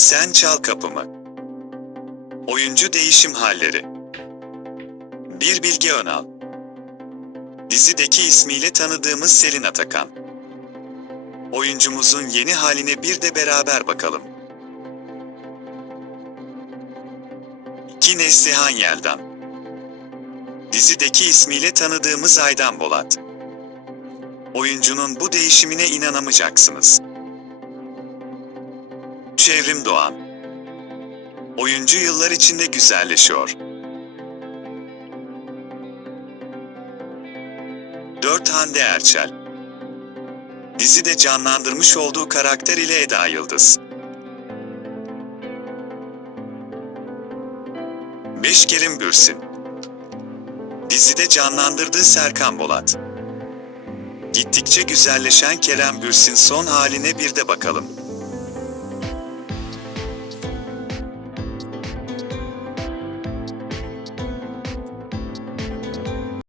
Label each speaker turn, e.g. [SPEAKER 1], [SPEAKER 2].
[SPEAKER 1] Sen Çal Kapımı. Oyuncu Değişim Halleri. Bir Bilge Önal. Dizideki ismiyle tanıdığımız Selin Atakan. Oyuncumuzun yeni haline bir de beraber bakalım. 2 Neslihan Yeldan. Dizideki ismiyle tanıdığımız Aydan Bolat. Oyuncunun bu değişimine inanamayacaksınız. Çevrim Doğan Oyuncu yıllar içinde güzelleşiyor. 4 Hande Erçel Dizide canlandırmış olduğu karakter ile Eda Yıldız. 5 Kerim Bürsin Dizide canlandırdığı Serkan Bolat. Gittikçe güzelleşen Kerem Bürsin son haline bir de bakalım.